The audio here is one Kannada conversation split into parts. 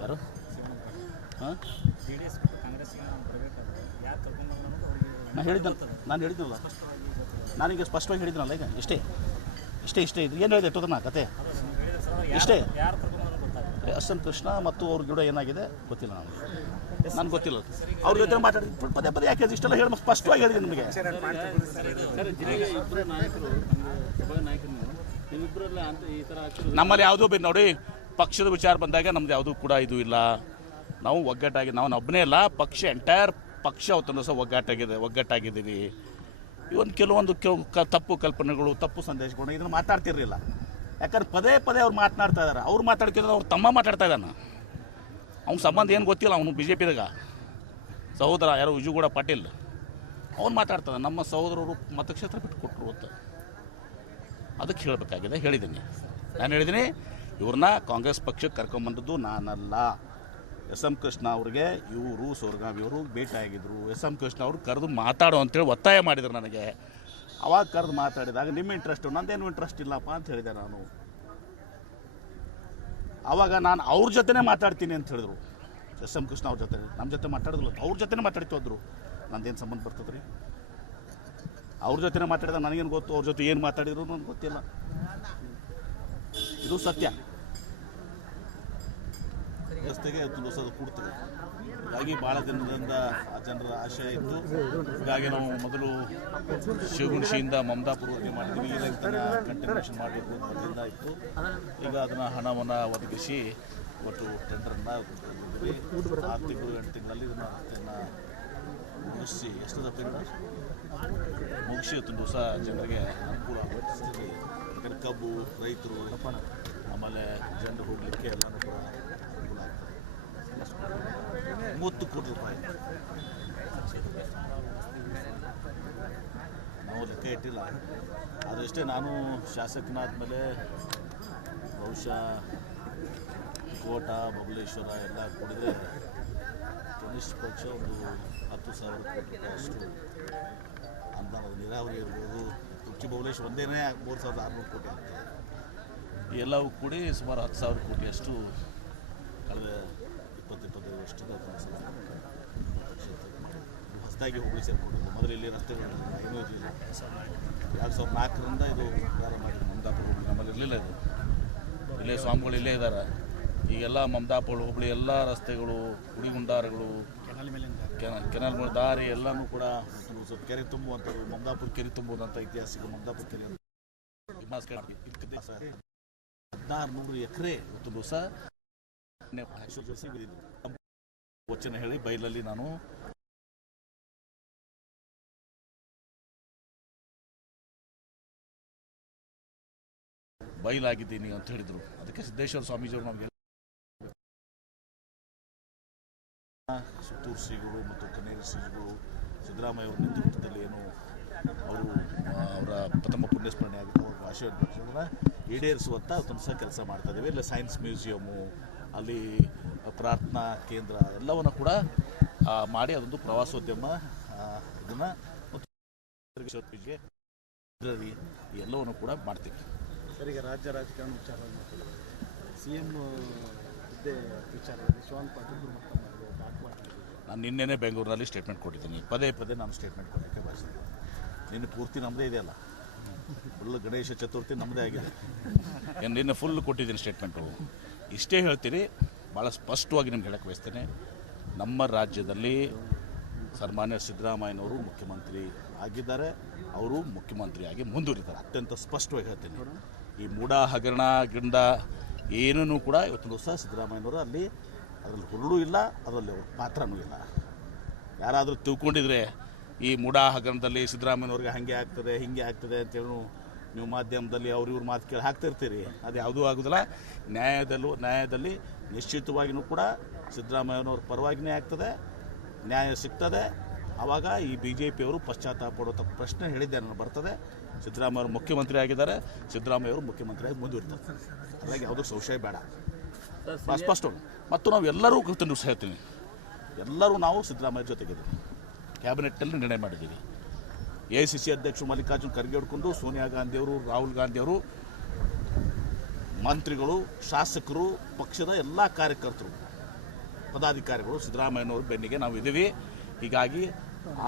ಯಾರು ಹಾಂ ನಾನು ಹೇಳಿದ್ನಲ್ಲ ನಾನೀಗ ಸ್ಪಷ್ಟವಾಗಿ ಹೇಳಿದ್ನಲ್ಲ ಈಗ ಇಷ್ಟೇ ಇದು ಏನು ಹೇಳಿದೆ ಎಷ್ಟೊತ್ತನ ಕತೆ ಇಷ್ಟೇ ಎಸ್ ಎಂ ಕೃಷ್ಣ ಮತ್ತು ಅವ್ರ ಗಿಡ ಏನಾಗಿದೆ ಗೊತ್ತಿಲ್ಲ ನನಗೆ ಗೊತ್ತಿಲ್ಲ ಅವ್ರ ಜೊತೆ ಮಾತಾಡಿ ಪದೇ ಯಾಕೆ ಇಷ್ಟೆಲ್ಲ ಹೇಳಿ ಸ್ಪಷ್ಟವಾಗಿ ಹೇಳಿದೆ ನಿಮಗೆ. ನಮ್ಮಲ್ಲಿ ಯಾವುದೂ ನೋಡಿ ಪಕ್ಷದ ವಿಚಾರ ಬಂದಾಗ ನಮ್ದು ಯಾವುದೂ ಕೂಡ ಇದು ಇಲ್ಲ. ನಾವು ಒಗ್ಗಟ್ಟಾಗಿ ನಾವು ಒಬ್ಬನೇ ಇಲ್ಲ, ಪಕ್ಷ ಎಂಟೈರ್ ಪಕ್ಷ ಅವತ್ತೊಂದು ದಿವಸ ಒಗ್ಗಟ್ಟಾಗಿದ್ದೀವಿ. ಇವೊಂದು ಕೆಲವೊಂದು ತಪ್ಪು ಕಲ್ಪನೆಗಳು, ತಪ್ಪು ಸಂದೇಶಗಳು ಇದನ್ನು ಮಾತಾಡ್ತಿರಲಿಲ್ಲ. ಯಾಕಂದ್ರೆ ಪದೇ ಅವ್ರು ಮಾತನಾಡ್ತಾ ಇದ್ದಾರೆ. ಅವ್ರು ಮಾತಾಡ್ತಿದ್ರೆ ಅವ್ರು ತಮ್ಮ ಮಾತಾಡ್ತಾ ಇದ್ದಾನೆ. ಅವ್ನ ಸಂಬಂಧ ಏನು ಗೊತ್ತಿಲ್ಲ. ಅವನು ಬಿ ಜೆ ಪಿದಾಗ ಸಹೋದರ ಯಾರು ವಿಜುಗೌಡ ಪಾಟೀಲ್ ಅವ್ನು ಮಾತಾಡ್ತಾನೆ. ನಮ್ಮ ಸಹೋದರರು ಮತಕ್ಷೇತ್ರ ಬಿಟ್ಟು ಕೊಟ್ಟರು ಅಂತ ಅದಕ್ಕೆ ಹೇಳಬೇಕಾಗಿದೆ. ಹೇಳಿದ್ದೀನಿ, ನಾನು ಹೇಳಿದ್ದೀನಿ ಇವ್ರನ್ನ ಕಾಂಗ್ರೆಸ್ ಪಕ್ಷಕ್ಕೆ ಕರ್ಕೊಂಬಂದದ್ದು ನಾನಲ್ಲ. ಎಸ್ ಎಂ ಕೃಷ್ಣ ಅವ್ರಿಗೆ ಇವರು ಸೋರ್ಗಾವಿಯವರು ಭೇಟಿಯಾಗಿದ್ದರು. ಎಸ್ ಎಂ ಕೃಷ್ಣ ಅವರು ಕರೆದು ಮಾತಾಡೋ ಅಂತೇಳಿ ಒತ್ತಾಯ ಮಾಡಿದರು ನನಗೆ. ಅವಾಗ ಕರೆದು ಮಾತಾಡಿದಾಗ ನಿಮ್ಮ ಇಂಟ್ರೆಸ್ಟು ನಂದೇನು ಇಂಟ್ರೆಸ್ಟ್ ಇಲ್ಲಪ್ಪ ಅಂತ ಹೇಳಿದೆ ನಾನು. ಆವಾಗ ನಾನು ಅವ್ರ ಜೊತೆನೇ ಮಾತಾಡ್ತೀನಿ ಅಂತ ಹೇಳಿದ್ರು. ಎಸ್ ಎಂ ಕೃಷ್ಣ ಅವ್ರ ಜೊತೆ ನಮ್ಮ ಜೊತೆ ಮಾತಾಡಿದ್ರು, ಅವ್ರ ಜೊತೆನೇ ಮಾತಾಡ್ತು ಹೋದ್ರು. ನಂದೇನು ಸಂಬಂಧ ಬರ್ತದೆ ರೀ? ಅವ್ರ ಜೊತೆನೇ ಮಾತಾಡಿದ ನನಗೇನು ಗೊತ್ತು, ಅವ್ರ ಜೊತೆ ಏನು ಮಾತಾಡಿದ್ರು ನನಗೆ ಗೊತ್ತಿಲ್ಲ. ಇದು ಸತ್ಯ. ರಸ್ತೆಗೆ ತುಳಸೋದು ಕೂಡ್ತದೆ. ಹೀಗಾಗಿ ಭಾಳ ದಿನದಿಂದ ಆ ಜನರ ಆಶಯ ಇತ್ತು. ಹೀಗಾಗಿ ನಾವು ಮೊದಲು ಶಿವಗುಣಶಿಯಿಂದ ಮಮದಾಪುರವರೆಗೆ ಮಾಡಿದ್ವಿ. ಈ ರೈತನ ಕಂಟಿನ್ಯೂಷನ್ ಮಾಡಬೇಕು ಮೊದಲಿಂದ ಇತ್ತು. ಈಗ ಅದನ್ನು ಹಣವನ್ನು ಒದಗಿಸಿ ಒಟ್ಟು ಟೆಂಡರನ್ನು ಕೊಟ್ಟಿದ್ದೀವಿ. 6 ತಿಂಗಳು 8 ತಿಂಗಳಲ್ಲಿ ಇದನ್ನು ಮುಗಿಸಿ ಎಷ್ಟು ಮುಗಿಸಿ ಇವತ್ತು ದಿವಸ ಜನರಿಗೆ ಅನುಕೂಲ ಆಗುತ್ತೆ. ಯಾಕಂದರೆ ಕಬ್ಬು ರೈತರು ಆಮೇಲೆ ಜನರು ಹೋಗಲಿಕ್ಕೆ ಎಲ್ಲನೂ ಕೂಡ ಅನುಕೂಲ ಆಗ್ತದೆ. 30 ಕೋಟಿ ರೂಪಾಯಿ ನಾವು ಲೆಕ್ಕ ಇಟ್ಟಿಲ್ಲ. ಅದಷ್ಟೇ ನಾನು ಶಾಸಕನಾದ ಮೇಲೆ ಬಹುಶಃ ಕೋಟ ಬಬಲೇಶ್ವರ ಎಲ್ಲ ಕೂಡಿದರೆ ಕನಿಷ್ಠ ಪಕ್ಷ ಒಂದು 10,000 ಕೋಟಿ ರೂಪಾಯಿ ಅಷ್ಟು ಅನುದಾನದ ನೀರಾವರಿ ಇರ್ಬೋದು. ಕುರ್ಚಿ ಬಬಲೇಶ್ವರ ಒಂದೇ 3,600 ಕೋಟಿ ಆಗ್ತದೆ. ಎಲ್ಲವೂ ಕೂಡಿ ಸುಮಾರು 10,000 ಕೋಟಿಯಷ್ಟು ಕಳೆದ 20-25 ವರ್ಷದಿಂದ ಹೊಸದಾಗಿ ಹುಬ್ಬಳ್ಳಿ ಸೇರಿಕೊಂಡಿದ್ದು. ಮೊದಲು ಇಲ್ಲಿ ರಸ್ತೆಗಳು ಏನೂ ಇರಲಿಲ್ಲ. 2004ರಿಂದ ಇದು ಪ್ರಾರಂಭ ಮಾಡಿದ್ರು. ಮಮದಾಪುರ ಹುಬ್ಬಳ್ಳಿ ನಮ್ಮಲ್ಲಿ ಇರಲಿಲ್ಲ. ಇದು ಇಲ್ಲೇ ಸ್ವಾಮಿಗಳು ಇಲ್ಲೇ ಇದ್ದಾರೆ. ಈಗೆಲ್ಲ ಮಮದಾಪುರ ಹುಬ್ಬಳ್ಳಿ ಎಲ್ಲ ರಸ್ತೆಗಳು, ಗುಡಿಗುಂಡಾರಗಳು, ಕೆನಲ್ ದಾರಿ ಎಲ್ಲನೂ ಕೂಡ ಸ್ವಲ್ಪ ಕೆರೆ ತುಂಬುವಂಥದ್ದು. ಮಮದಾಪುರ ಕೆರೆ ತುಂಬುವುದಂಥ ಐತಿಹಾಸಿಕ ಮಮದಾಪುರ ಕೆರೆ 1600 ಎಕರೆ ಇವತ್ತು ದಿವಸ ವಚನ ಹೇಳಿ ಬೈಲಲ್ಲಿ ನಾನು ಬೈಲಾಗಿದ್ದೀನಿ ಅಂತ ಹೇಳಿದರು. ಅದಕ್ಕೆ ಸಿದ್ದೇಶ್ವರ ಸ್ವಾಮೀಜಿಯವರು ನಮಗೆ ಸುತ್ತೂರು ಶ್ರೀಗಳು ಮತ್ತು ಕನ್ನೇರಿ ಶ್ರೀಗಳು ಸಿದ್ದರಾಮಯ್ಯ ಅವರ ನೇತೃತ್ವದಲ್ಲಿ ಏನು ಅವರು ಅವರ ಪ್ರಥಮ ಪುಣ್ಯಸ್ಮರಣೆ ಆಗಿತ್ತು. ಅವ್ರ ಆಶೀರ್ವಾದ ಈಡೇರಿಸುವಂಥ ಒಂದು ಸಹ ಕೆಲಸ ಮಾಡ್ತಾ ಇದ್ದೇವೆ. ಇಲ್ಲ ಸೈನ್ಸ್ ಮ್ಯೂಸಿಯಮ್ಮು, ಅಲ್ಲಿ ಪ್ರಾರ್ಥನಾ ಕೇಂದ್ರ ಎಲ್ಲವನ್ನು ಕೂಡ ಮಾಡಿ ಅದೊಂದು ಪ್ರವಾಸೋದ್ಯಮ ಇದನ್ನು ಎಲ್ಲವನ್ನು ಕೂಡ ಮಾಡ್ತೀವಿ. ಸರ್, ಈಗ ರಾಜ್ಯ ರಾಜಕಾರಣ ವಿಚಾರವನ್ನು CM ಹುದ್ದೆ ವಿಚಾರದಲ್ಲಿ ಶಿವಾನಂದ ಪಾಟೀಲ್ ನಾನು ನಿನ್ನೆನೇ ಬೆಂಗಳೂರಿನಲ್ಲಿ ಸ್ಟೇಟ್ಮೆಂಟ್ ಕೊಟ್ಟಿದ್ದೀನಿ. ಪದೇ ನಾನು ಸ್ಟೇಟ್ಮೆಂಟ್ ಕೊಡೋಕ್ಕೆ ಬಯಸ್ತೀನಿ. ನಿನ್ನೆ ಪೂರ್ತಿ ನಮ್ಮದೇ ಇದೆಯಲ್ಲ, ಫುಲ್ ಗಣೇಶ ಚತುರ್ಥಿ ನಮ್ಮದೇ ಆಗಿದೆ. ನಿನ್ನೆ ಫುಲ್ ಕೊಟ್ಟಿದ್ದೀನಿ ಸ್ಟೇಟ್ಮೆಂಟು. ಇಷ್ಟೇ ಹೇಳ್ತೀನಿ, ಭಾಳ ಸ್ಪಷ್ಟವಾಗಿ ನಿಮ್ಗೆ ಹೇಳಕ್ಕೆ ಬಯಸ್ತೇನೆ. ನಮ್ಮ ರಾಜ್ಯದಲ್ಲಿ ಸನ್ಮಾನ್ಯ ಸಿದ್ದರಾಮಯ್ಯನವರು ಮುಖ್ಯಮಂತ್ರಿ ಆಗಿದ್ದಾರೆ. ಅವರು ಮುಖ್ಯಮಂತ್ರಿಯಾಗಿ ಮುಂದುವರಿತಾರೆ. ಅತ್ಯಂತ ಸ್ಪಷ್ಟವಾಗಿ ಹೇಳ್ತೀನಿ. ಈ ಮೂಡ ಹಗರಣ ಗಿಂಡ ಏನೂ ಕೂಡ ಇವತ್ತು ದಿವಸ ಸಿದ್ದರಾಮಯ್ಯನವರು ಅದರಲ್ಲಿ ಹುರುಳು ಇಲ್ಲ, ಅದರಲ್ಲಿ ಅವ್ರ ಪಾತ್ರನೂ ಇಲ್ಲ. ಯಾರಾದರೂ ತಿಳ್ಕೊಂಡಿದ್ರೆ ಈ ಮೂಡ ಹಗರಣದಲ್ಲಿ ಸಿದ್ದರಾಮಯ್ಯನವ್ರಿಗೆ ಹಾಗೆ ಆಗ್ತದೆ ಹಿಂಗೆ ಆಗ್ತದೆ ಅಂತೇಳಿ ನೀವು ಮಾಧ್ಯಮದಲ್ಲಿ ಇವ್ರ ಮಾತು ಕೇಳಿ ಹಾಕ್ತಿರ್ತೀರಿ. ಅದು ಯಾವುದೂ ಆಗೋದಿಲ್ಲ. ನ್ಯಾಯದಲ್ಲಿ ನಿಶ್ಚಿತವಾಗಿಯೂ ಕೂಡ ಸಿದ್ದರಾಮಯ್ಯನವ್ರ ಪರವಾಗಿಯೇ ಆಗ್ತದೆ, ನ್ಯಾಯ ಸಿಗ್ತದೆ. ಆವಾಗ ಈ BJPಯವರು ಪಶ್ಚಾತ್ತಾಪ ಪಡುವಂಥ ಪ್ರಶ್ನೆ ಹೇಳಿದ್ದೆ ನಾನು ಬರ್ತದೆ. ಸಿದ್ದರಾಮಯ್ಯವರು ಮುಖ್ಯಮಂತ್ರಿ ಆಗಿದ್ದಾರೆ, ಸಿದ್ದರಾಮಯ್ಯವರು ಮುಖ್ಯಮಂತ್ರಿಯಾಗಿ ಮುಂದುವರಿತಾರೆ. ಹಾಗಾಗಿ ಯಾವುದೂ ಸಂಶಯ ಬೇಡ, ಸ್ಪಷ್ಟ. ಮತ್ತು ನಾವು ಎಲ್ಲರೂ ನ್ಯೂಸ್ ಹೇಳ್ತೀನಿ, ಎಲ್ಲರೂ ನಾವು ಸಿದ್ದರಾಮಯ್ಯ ಜೊತೆಗಿದ್ದೀವಿ. ಕ್ಯಾಬಿನೆಟ್ಟಲ್ಲಿ ನಿರ್ಣಯ ಮಾಡಿದ್ದೀವಿ. AICC ಅಧ್ಯಕ್ಷರು ಮಲ್ಲಿಕಾರ್ಜುನ್ ಖರ್ಗೆ ಹಿಡ್ಕೊಂಡು ಸೋನಿಯಾ ಗಾಂಧಿಯವರು, ರಾಹುಲ್ ಗಾಂಧಿಯವರು ಮಂತ್ರಿಗಳು, ಶಾಸಕರು, ಪಕ್ಷದ ಎಲ್ಲ ಕಾರ್ಯಕರ್ತರು, ಪದಾಧಿಕಾರಿಗಳು ಸಿದ್ದರಾಮಯ್ಯನವ್ರ ಬೆನ್ನಿಗೆ ನಾವು ಇದ್ದೀವಿ. ಹೀಗಾಗಿ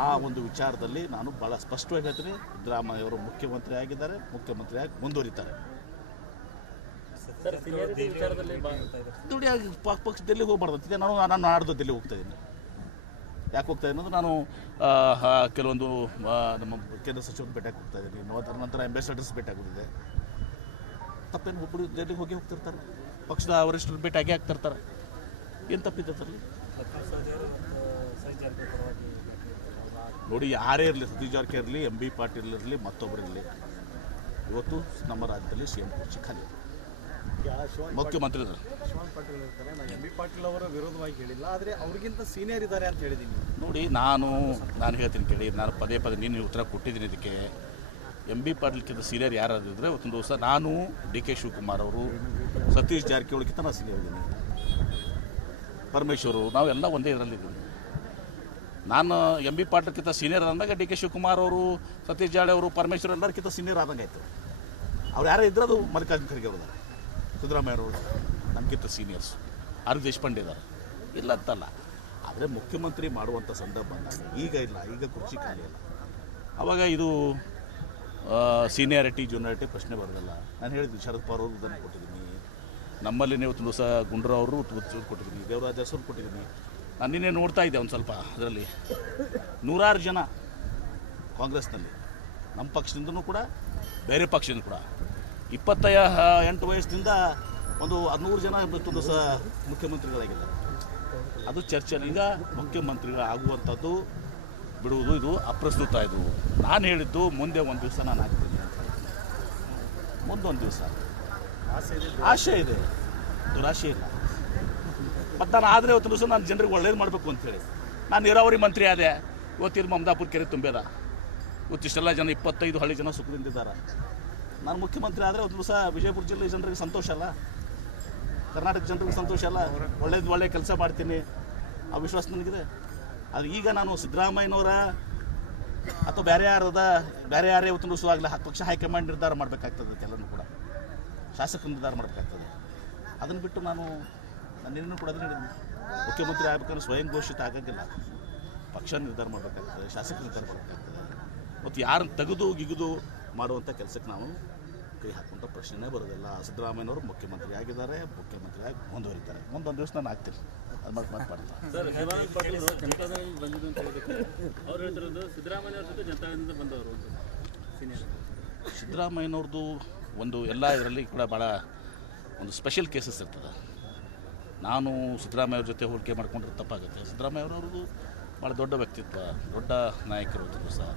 ಆ ಒಂದು ವಿಚಾರದಲ್ಲಿ ನಾನು ಭಾಳ ಸ್ಪಷ್ಟವಾಗಿ ಹೇಳ್ತೀನಿ, ಸಿದ್ದರಾಮಯ್ಯವರು ಮುಖ್ಯಮಂತ್ರಿ ಆಗಿದ್ದಾರೆ, ಮುಖ್ಯಮಂತ್ರಿಯಾಗಿ ಮುಂದುವರಿತಾರೆ. ನೋಡಿ, ಪಕ್ಷ ದಿಲ್ಲಿಗೆ ಹೋಗ್ಬಾರ್ದು. ನಾನು ನಾಡ್ದು ದಿಲ್ಲಿ ಹೋಗ್ತಾ ಇದ್ದೀನಿ. ಯಾಕೆ ಹೋಗ್ತಾ ಇದ್ದೀನಿ ಅಂದರೆ ನಾನು ಕೆಲವೊಂದು ನಮ್ಮ ಕೇಂದ್ರ ಸಚಿವರು ಭೇಟಿಯಾಗಿ ಹೋಗ್ತಾ ಇದ್ದೀನಿ. ಅದರ ನಂತರ ಅಂಬಾಸಿಡರ್ಸ್ ಭೇಟಿ ಆಗೋದಿದೆ. ತಪ್ಪೇನು ಒಬ್ಬರು ದಿಲ್ಲಿಗೆ ಹೋಗ್ತಿರ್ತಾರೆ, ಪಕ್ಷದ ವರಿಷ್ಠರು ಭೇಟಿಯಾಗಿ ಆಗ್ತಿರ್ತಾರೆ. ಏನು ತಪ್ಪಿದೆ ಅದರಲ್ಲಿ? ನೋಡಿ, ಯಾರೇ ಇರಲಿ, ಸತೀಶ್ ಜಾರಕಿಹೊಳಿ ಇರಲಿ, ಎಂ ಬಿ ಪಾಟೀಲ್ ಇರಲಿ, ಮತ್ತೊಬ್ಬರಿರಲಿ, ಇವತ್ತು ನಮ್ಮ ರಾಜ್ಯದಲ್ಲಿ ಸಿ ಎಂ ಕುರ್ಚಿ ಖಾಲಿ ಮುಖ್ಯಮಂತ್ರಿ ಇದ್ದಾರೆ. ಶಿವಾನಂದ ಪಾಟೀಲ್ ಇರ್ತಾರೆ. ನಾನು ಎಂ ಬಿ ಪಾಟೀಲ್ ಅವರ ವಿರೋಧವಾಗಿ ಹೇಳಿಲ್ಲ, ಆದರೆ ಅವ್ರಿಗಿಂತ ಸೀನಿಯರ್ ಇದ್ದಾರೆ ಅಂತ ಹೇಳಿದ್ದೀನಿ. ನೋಡಿ, ನಾನು ಹೇಳ್ತೀನಿ ಕೇಳಿ, ನಾನು ಪದೇ ನೀನು ಉತ್ತರ ಕೊಟ್ಟಿದ್ದೀನಿ. ಇದಕ್ಕೆ ಎಂ ಬಿ ಪಾಟೀಲ್ಕಿಂತ ಸೀನಿಯರ್ ಯಾರಾದಿದ್ರೆ ಇವತ್ತೊಂದು ದಿವಸ ನಾನು ಡಿ ಕೆ ಶಿವಕುಮಾರ್ ಅವರು, ಸತೀಶ್ ಜಾರಕಿಹೊಳಿಗಿಂತ ನಾನು ಸೀನಿಯರ್ ಇದ್ದೀನಿ, ಪರಮೇಶ್ವರು, ನಾವೆಲ್ಲ ಒಂದೇ ಇದರಲ್ಲಿದ್ದೀವಿ. ನಾನು ಎಂ ಬಿ ಪಾಟೀಲ್ಕಿಂತ ಸೀನಿಯರ್ ಅಂದಾಗ ಡಿ ಕೆ ಶಿವಕುಮಾರ್ ಅವರು, ಸತೀಶ್ ಜಾರಕಿಹೊಳಿ ಅವರು, ಪರಮೇಶ್ವರ್ ಎಲ್ಲರಿಗಿಂತ ಸೀನಿಯರ್ ಆದಂಗೆ ಆಯಿತು. ಅವ್ರು ಯಾರು ಇದ್ರೆ ಅದು ಮಲ್ಲಿಕಾರ್ಜುನ ಖರ್ಗೆ ಅವರು, ಸಿದ್ದರಾಮಯ್ಯ ಅವರು ನಮಗಿಂತ ಸೀನಿಯರ್ಸ್, ಆರ್ ದೇಶಪಾಂಡೆ ಇದ್ದಾರೆ, ಇಲ್ಲ ಅಂತಲ್ಲ. ಆದರೆ ಮುಖ್ಯಮಂತ್ರಿ ಮಾಡುವಂಥ ಸಂದರ್ಭ ಬಂದಾಗ ಈಗ ಇಲ್ಲ, ಈಗ ಕುರ್ಚಿ ಖಾಲಿ ಇಲ್ಲ. ಆವಾಗ ಇದು ಸೀನಿಯಾರಿಟಿ ಜೂನಿಯಾರಿಟಿ ಪ್ರಶ್ನೆ ಬರೋದಲ್ಲ. ನಾನು ಹೇಳಿದ್ದೀನಿ, ಶರದ್ ಪವಾರ್ ಅವರು ಉದಾಹರಣೆ ಕೊಟ್ಟಿದ್ದೀನಿ, ನಮ್ಮಲ್ಲಿನೇ ಇವತ್ತು ದಿವಸ ಗುಂಡ್ರಾವರು ಕೊಟ್ಟಿದ್ದೀನಿ, ದೇವರಾಜ ಅರಸರು ಕೊಟ್ಟಿದ್ದೀನಿ. ನಾನು ನಿನ್ನೆ ನೋಡ್ತಾ ಇದ್ದೆ ಒಂದು ಸ್ವಲ್ಪ, ಅದರಲ್ಲಿ 100 ಜನ ಕಾಂಗ್ರೆಸ್ನಲ್ಲಿ, ನಮ್ಮ ಪಕ್ಷದಿಂದನೂ ಕೂಡ ಬೇರೆ ಪಕ್ಷದಿಂದ ಕೂಡ 28 ವಯಸ್ಸಿನಿಂದ ಒಂದು 100 ಜನ ಇವತ್ತು ದಿವಸ ಮುಖ್ಯಮಂತ್ರಿಗಳಾಗಿದ್ದಾರೆ. ಅದು ಚರ್ಚೆ. ಈಗ ಮುಖ್ಯಮಂತ್ರಿಗಳು ಆಗುವಂಥದ್ದು ಬಿಡುವುದು ಇದು ಅಪ್ರಸ್ತುತ. ಇದು ನಾನು ಹೇಳಿದ್ದು ಮುಂದೆ ಒಂದು ದಿವಸ ನಾನು ಆಗ್ತೀನಿ ಅಂತ. ಮುಂದೊಂದು ದಿವಸ ಆಶೆ ಇದೆ, ದುರಾಶೆ ಇಲ್ಲ. ಮತ್ತು ನಾನು ಆದರೆ ಇವತ್ತು ದಿವಸ ನಾನು ಜನರಿಗೆ ಒಳ್ಳೇದು ಮಾಡಬೇಕು ಅಂತೇಳಿ ನಾನು ನೀರಾವರಿ ಮಂತ್ರಿ ಆದೆ. ಇವತ್ತಿನ ಮಮದಾಪುರ ಕೆರೆ ತುಂಬ್ಯದ, ಇವತ್ತಿಷ್ಟೆಲ್ಲ ಜನ 25 ಹಳ್ಳಿ ಜನ ಸುಖದಿಂದಿದ್ದಾರೆ. ನಾನು ಮುಖ್ಯಮಂತ್ರಿ ಆದರೆ ಒಂದು ದಿವಸ ವಿಜಯಪುರ ಜಿಲ್ಲೆ ಜನರಿಗೆ ಸಂತೋಷ ಅಲ್ಲ, ಕರ್ನಾಟಕ ಜನರಿಗೆ ಸಂತೋಷ ಅಲ್ಲ. ಒಳ್ಳೆ ಕೆಲಸ ಮಾಡ್ತೀನಿ ಆ ವಿಶ್ವಾಸ ನನಗಿದೆ. ಅದು ಈಗ ನಾನು ಸಿದ್ದರಾಮಯ್ಯನವರ ಅಥವಾ ಬೇರೆ ಯಾರೇ ಇವತ್ತು ದಿವಸ ಆಗಲಿ ಪಕ್ಷ ಹೈಕಮಾಂಡ್ ನಿರ್ಧಾರ ಮಾಡಬೇಕಾಗ್ತದೆ, ಕೆಲವೊಂದು ಕೂಡ ಶಾಸಕರು ನಿರ್ಧಾರ ಮಾಡಬೇಕಾಗ್ತದೆ. ಅದನ್ನು ಬಿಟ್ಟು ನಾನು ನಿನ್ನೂ ಕೂಡ ಅದನ್ನು ಹೇಳಿದ್ದೀನಿ, ಮುಖ್ಯಮಂತ್ರಿ ಆಗಬೇಕಾದ್ರೆ ಸ್ವಯಂ ಘೋಷಿತ ಆಗೋಂಗಿಲ್ಲ, ಪಕ್ಷ ನಿರ್ಧಾರ ಮಾಡಬೇಕಾಗ್ತದೆ, ಶಾಸಕರು ನಿರ್ಧಾರ ಮಾಡಬೇಕಾಗ್ತದೆ. ಮತ್ತು ಯಾರನ್ನು ತೆಗೆದು ಮಾಡುವಂಥ ಕೆಲಸಕ್ಕೆ ನಾವು ಕೈ ಹಾಕುವಂಥ ಪ್ರಶ್ನೆನೇ ಬರೋದಿಲ್ಲ. ಸಿದ್ದರಾಮಯ್ಯನವರು ಮುಖ್ಯಮಂತ್ರಿ ಆಗಿದ್ದಾರೆ, ಮುಖ್ಯಮಂತ್ರಿಯಾಗಿ ಮುಂದುವರಿತಾರೆ. ಮುಂದೊಂದು ದಿವಸ ನಾನು ಆಗ್ತೀನಿ, ಅದು ಮಾತಾಡ್ತೀನಿ. ಸರ್, ಶಿವಾನಂದ ಪಾಟೀಲ್ ಜನತಾದಳದಿಂದ ಬಂದಿದ್ದು ಅಂತ ಹೇಳಿದ್ರು. ಅವ್ರು ಹೇಳ್ತಿರೋದು ಸಿದ್ದರಾಮಯ್ಯ ಅವ್ರ ಜೊತೆ ಜನತಾದಳದಿಂದ ಬಂದವರು ಸೀನಿಯರ್. ಸಿದ್ದರಾಮಯ್ಯನವ್ರದ್ದು ಒಂದು ಎಲ್ಲ ಇದರಲ್ಲಿ ಕೂಡ ಭಾಳ ಒಂದು ಸ್ಪೆಷಲ್ ಕೇಸಸ್ ಇರ್ತದೆ. ನಾನು ಸಿದ್ದರಾಮಯ್ಯ ಅವ್ರ ಜೊತೆ ಹೋಲಿಕೆ ಮಾಡ್ಕೊಂಡ್ರೆ ತಪ್ಪಾಗುತ್ತೆ. ಸಿದ್ದರಾಮಯ್ಯ ಅವರವ್ರದ್ದು ಭಾಳ ದೊಡ್ಡ ವ್ಯಕ್ತಿತ್ವ, ದೊಡ್ಡ ನಾಯಕರು ಸಹ.